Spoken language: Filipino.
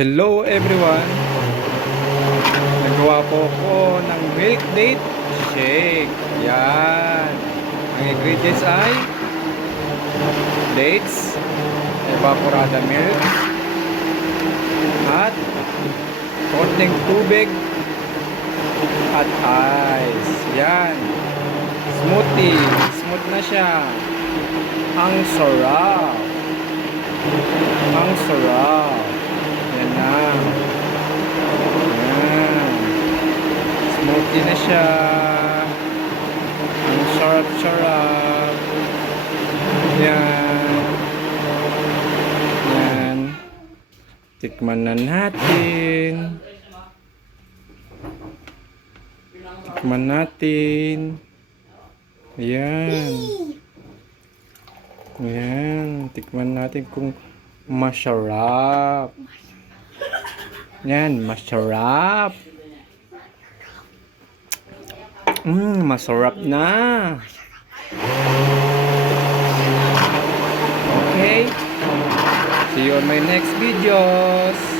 Hello everyone! Nagawa po ko ng milk date shake. Yan. Ang ingredients ay dates, evaporada milk, at konting tubig at ice. Yan. Smoothie. Smooth na siya. Ang sarap. Ang sarap. Yan na. Yan. Smoothie na siya. Ang sarap-sarap. Yan. Yan. Tikman na natin. Tikman natin. Yan. Yan. Tikman natin kung masarap. Yan. Masarap. Masarap na. Okay. See you on my next videos.